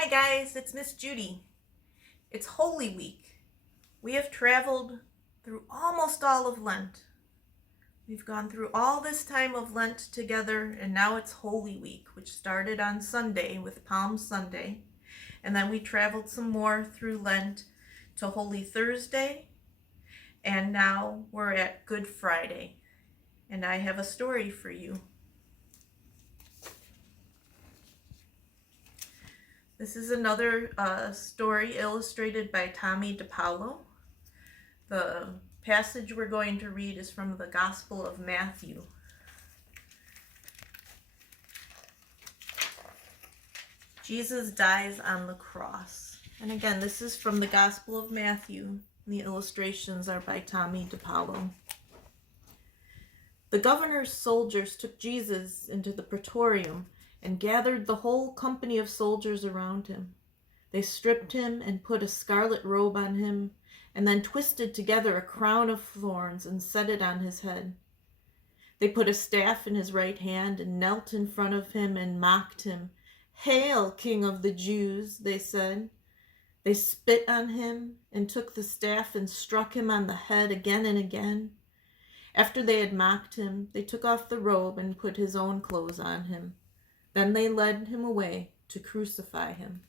Hi guys, it's Miss Judy. It's Holy Week. We have traveled through almost all of Lent. We've gone through all this time of Lent together, and now it's Holy Week, which started on Sunday with Palm Sunday. And then we traveled some more through Lent to Holy Thursday, and now we're at Good Friday. And I have a story for you. This is another story illustrated by Tomie dePaola. The passage we're going to read is from the Gospel of Matthew. Jesus dies on the cross. And again, this is from the Gospel of Matthew. The illustrations are by Tomie dePaola. The governor's soldiers took Jesus into the praetorium and gathered the whole company of soldiers around him. They stripped him and put a scarlet robe on him, and then twisted together a crown of thorns and set it on his head. They put a staff in his right hand and knelt in front of him and mocked him. "Hail, King of the Jews," they said. They spit on him and took the staff and struck him on the head again and again. After they had mocked him, they took off the robe and put his own clothes on him. Then they led him away to crucify him.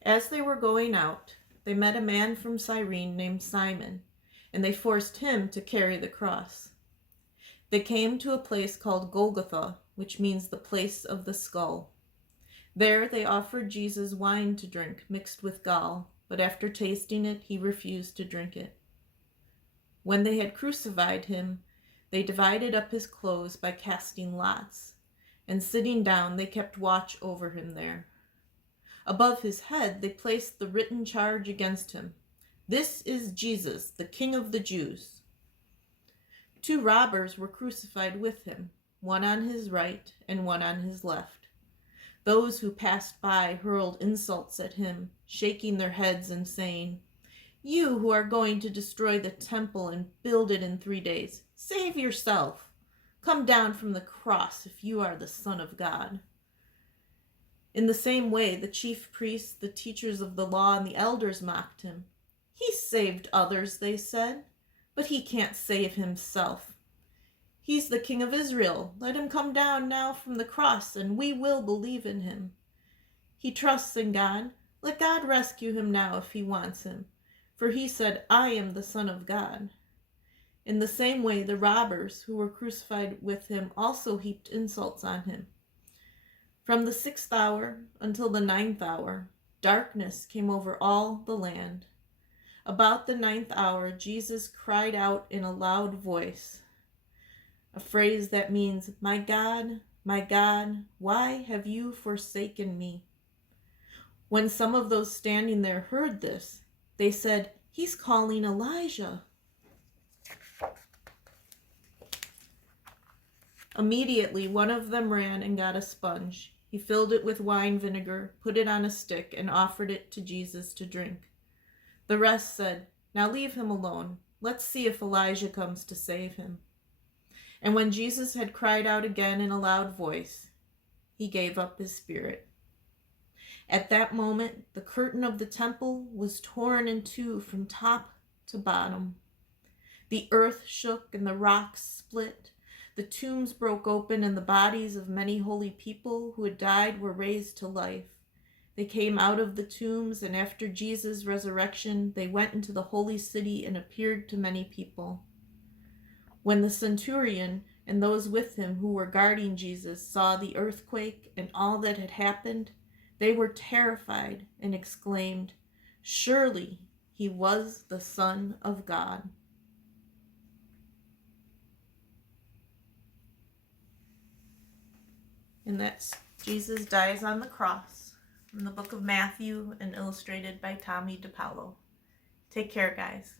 As they were going out, they met a man from Cyrene named Simon, and they forced him to carry the cross. They came to a place called Golgotha, which means the place of the skull. There they offered Jesus wine to drink mixed with gall, but after tasting it, he refused to drink it. When they had crucified him, they divided up his clothes by casting lots, and sitting down, they kept watch over him there. Above his head, they placed the written charge against him: "This is Jesus, the King of the Jews." 2 robbers were crucified with him, one on his right and one on his left. Those who passed by hurled insults at him, shaking their heads and saying, "You who are going to destroy the temple and build it in 3 days, save yourself. Come down from the cross if you are the Son of God." In the same way, the chief priests, the teachers of the law, and the elders mocked him. "He saved others," they said, "but he can't save himself. He's the King of Israel. Let him come down now from the cross, and we will believe in him. He trusts in God. Let God rescue him now if he wants him. For he said, 'I am the Son of God.'" In the same way, the robbers who were crucified with him also heaped insults on him. From the 6th hour until the 9th hour, darkness came over all the land. About the 9th hour, Jesus cried out in a loud voice, a phrase that means, my God, why have you forsaken me?" When some of those standing there heard this, they said, "He's calling Elijah." Immediately, one of them ran and got a sponge. He filled it with wine vinegar, put it on a stick, and offered it to Jesus to drink. The rest said, "Now leave him alone. Let's see if Elijah comes to save him." And when Jesus had cried out again in a loud voice, he gave up his spirit. At that moment, the curtain of the temple was torn in two from top to bottom. The earth shook and the rocks split. The tombs broke open and the bodies of many holy people who had died were raised to life. They came out of the tombs, and after Jesus' resurrection, they went into the holy city and appeared to many people. When the centurion and those with him who were guarding Jesus saw the earthquake and all that had happened, they were terrified and exclaimed, "Surely he was the Son of God." And that's Jesus dies on the cross from the book of Matthew and illustrated by Tomie dePaola. Take care, guys.